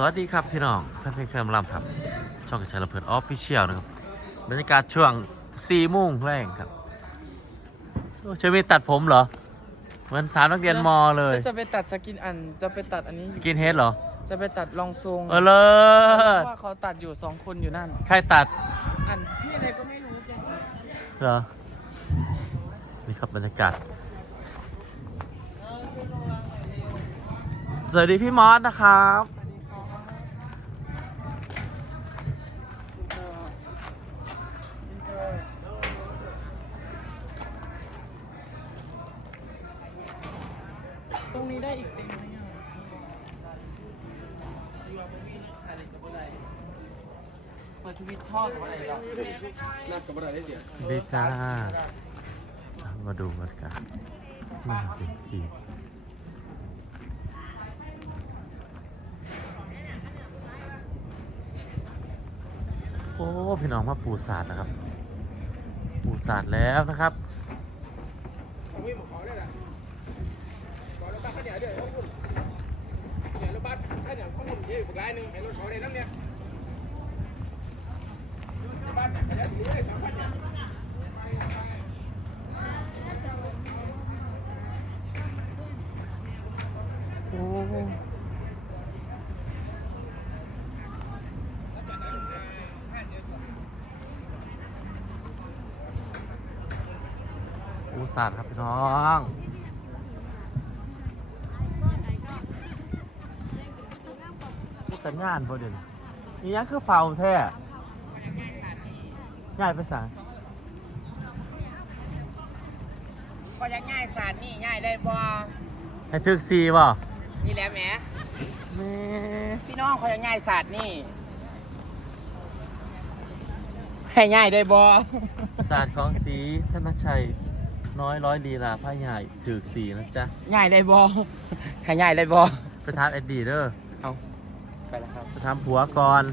สวัสดีครับพี่น้องแฟนเพลงแฟนหมอลำครับ ช่องกระชายระเพิดออฟฟิเชียลนะครับ บรรยากาศช่วง4โมงแรงครับโอ้เชอรี่ตัดผมเหรอเหมือนสาวนักเรียนมอเลย จะไปตัดสกินอันจะไปตัดอันนี้ สกินเฮดเหรอ จะไปตัดรองทรงเออเลิเพศราะว่าเขาตัดอยู่สองคนอยู่นั่น ใครตัด อันพี่อะไรก็ไม่รู้แกชื่อเหรอ นี่ครับบรรยากาศสวัสดีพี่มอสนะครับ นี้ได้อีกเต็มไหมอะเปิดทวิตชอบกับอะไรหรอน่ากับอะไรได้เดี๋ยวดีจ้า มาดูบรรยากาศหน้าเวทีโอ้ พี่น้องมาปูศาสตร์นะครับ ปูศาสตร์แล้วนะครับ ของพี่หมอขอได้แหละขอรถบัสข้าว เหนียวเดี๋ยวข้าวหุ่นเดี๋ยรถบัสข้าวเนียข้าวหุ่นเดี๋ยวอีกรายหนึ่งให้รถเขาในน้ำเนี่ยรถบัสจากขยะถึงได้สามพันเนี่ยโอ้ปูศาสตร์ครับพี่น้อง สัญญาณพอเด่นนี่ยังคือเฝ้าแท้ง่ายไปสายพอจะง่ายสารนี่ง่ายได้บ่ให้ทึกซีป่ะนี่แหละแหมแม่พี่น้องเขาจะง่ายสารนี่ให้ง่ายได้บ่ศาสตร์ของสีธนชัย น้อยร้อยลีลาผ้าใหญ่ถือสีนะจ๊ะ ง่ายได้บ่ให้ง่ายได้บ่ไปทามเอ็ดดีเด้อ เอา ไปแล้วครับจะทำผัวก่อน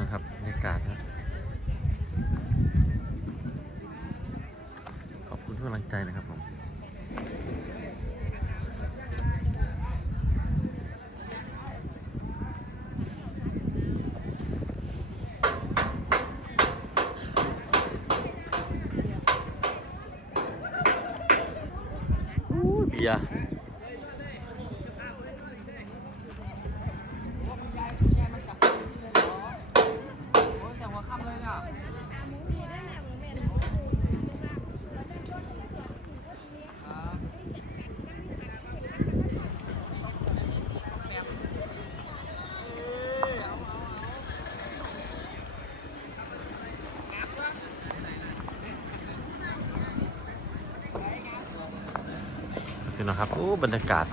นะครับบรรยากาศนะขอบคุณทุกกำลังใจนะครับผม บียร์ แต่หัวค่ำเลยอะนี่นะครับ โอ้ บรรยากาศ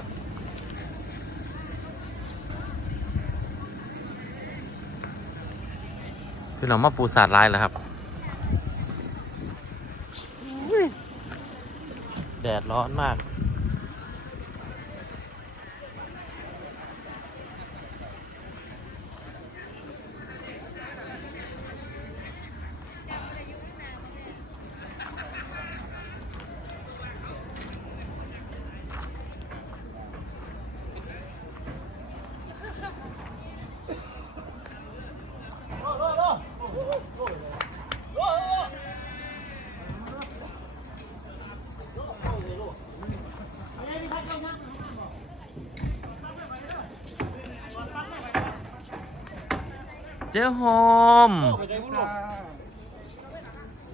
พี่น้องมาปูสาดลายแล้วครับอุ้ยแดดร้อนมาก เจ๊โฮม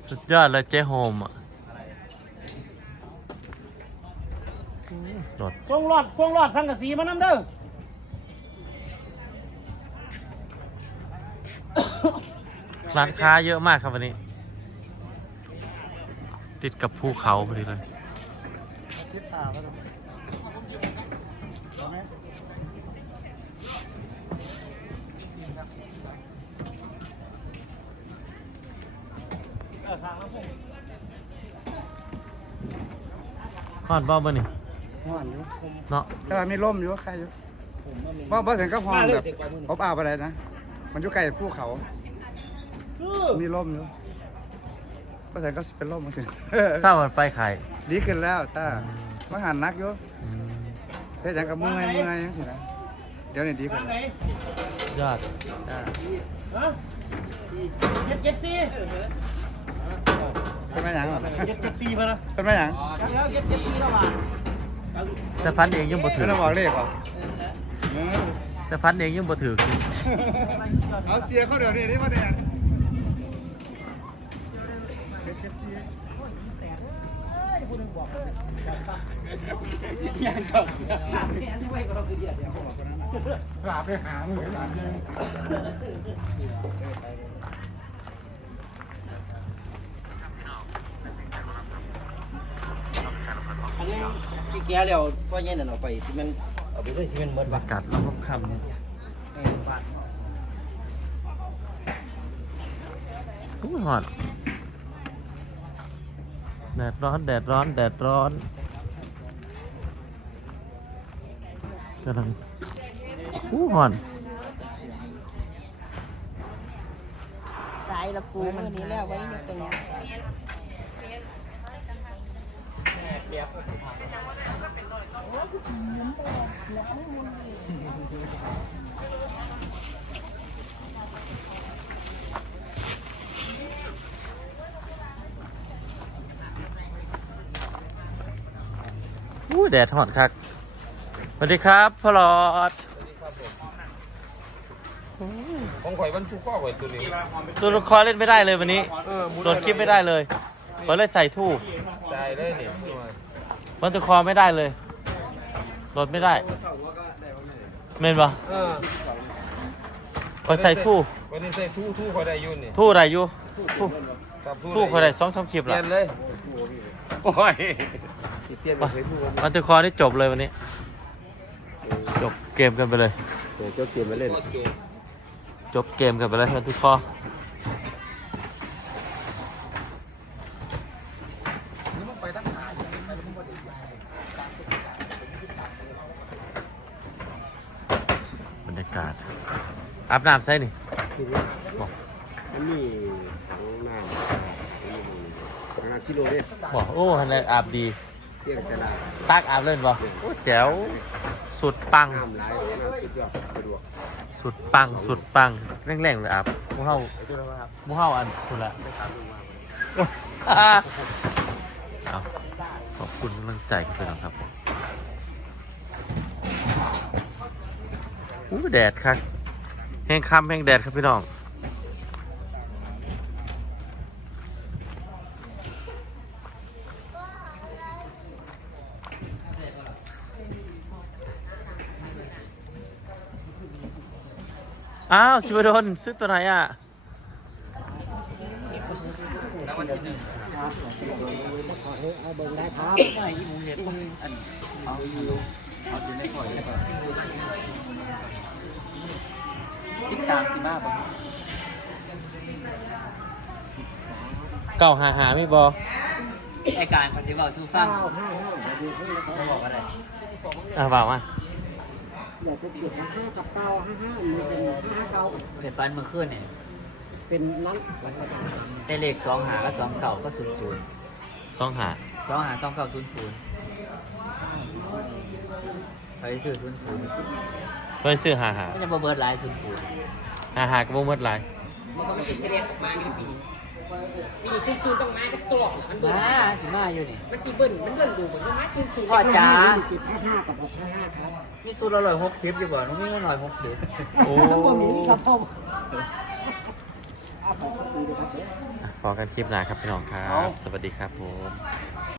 สุดยอดเลยเจ๊โฮมอะรถช่วงรอดช่วงรอดสังกะสีมานำเด้อร้านค้าเยอะมากครับวันนี้ ติดกับภูเขาพอดีเลย ฮอดบ่บ่นี่ห่อนอยู่เนาะแต่ว่ามีร่มอยู่ใครอยู่บ่บ่ถึงกับห่อนแบบอบอ้าวอะไรนะ มันอยู่ใกล้ภูเขา มีร่มอยู่บ่ถึงก็เป็นร่มมันสิเศร้ากันไปไข่ดีขึ้นแล้วต้าอืมมาหันนักอยู่อืมเฮ็ดหยังกับเมื่อยเมื่อยจังซี่นะเดี๋ยวนี้ดีขึ้นแล้วยอดเจ็ดเจ็ดสี่ เป็นมาหยังหรอเจ็ดเจ็ดสี่มาละเป็นมาหยังแล้วเจ็ดเจ็ดสี่แล้วว่ะแต่ฟันเองยังบ่ถืเป็อนมาบอกเลขเหรอแต่ฟันเองยังบ่ถือเอาเสียเขาเดี๋ยวนี้นี่ว่าเนี่ยกราบไปหามึงหลานเลยอัน แกแล้วก็แย่นั่นออกไปที่มันเอาไปด้วยที่มันหมดปว่ะระกาศแล้วก็คำเนี่ยอู้หอนแดดร้อนแดดร้อนแดดร้อนกำลังอู้หอนสายละปูมือนี้แล้วไว้ในตรงนี้ อู้แดดหอนคักสวัสดีครับพ่อหลอดของข่อยวันทุกข้อข่อยตัวนี้ตัวละครเล่นไม่ได้เลยวันนี้โดดคลิปไม่ได้เลยเราเลยใส่ทูบใจได้นี่ วันตัวคอไม่ได้เลยโดดไม่ได้เมนปะเออพอใส่ทูบวันนี้ใส่ทู่ทู่ข่อยได้ยุ่นนี่ทูบอะไรอยู่ทูบกับทูบเขาได้สองสามคลิปเปลี่ละยนเลยโอ้ยเปลี่ยนไปใส่ทู่วันวันตัวคอนี่จบเลยวันนี้ จบเกมกันไปเลยเดี๋ยวเจ้าเกมมาเล่นจบเกมกันไปเลยวันตัวคอ บรรยากาศ อาบน้ำใส่นี่บอกอันนี้ของน้ำของน้ำชิโร่เนี่ยบอกโอ้ฮันแลอาบดีเที่ยงชนะตักอาบเล่นบ่โอ้แจ๋วสุดปัง น้ำไหลน้ำสุดยอดสะดวกสุดปังสุดปังแรงๆเลยอาบหมูเฮาหมูเฮาอันคุณละเอาขอบคุณกำลังใจกันไปนะครับอู้แดดครับ แห้งค่ำแห้งแดดครับพี่น้องอ้าวสิบดลซื้อตัวไหนอะ สิบสามสิบห้าป่ะเก่าหาหาไม่บอไอการเขาจะบอกสู้ฟังเขาบอกอะไรอะบ่าวมาเห็ดฟันเมื่อคืนเนี่ยเป็นน้ำแต่เลขสองหาก็สองเก่าก็ศูนย์ศูนย์สองหาสองหาสองเก่าศูนย์ศูนย์ไปซื้อศูนย์ศูนย์เค ยซื้อหาหาก็จะบเบิร์ดไลน์ศูนย์ศูนย์หาหากระโบเมื่อไรมันก็ติดเรียนมาในปีปีนี้ชื่อๆต้องมาจากตัวมันเบิ่นมาถึงมาอยู่นี่มันสีเบิ่นมันเบิ่นดูเหมือนว่ามาชื่อๆพ่อจ๋าติดห้าห้ากับหกห้าห้าครับมีสูตรอร่อยหกสิบอยู่บ่น้องมีอร่อยหกสิบโอ้ตัวนี้ครับพ่ออะพอกันคลิปหน้าครับพี่น้องครับ สวัสดีครับผม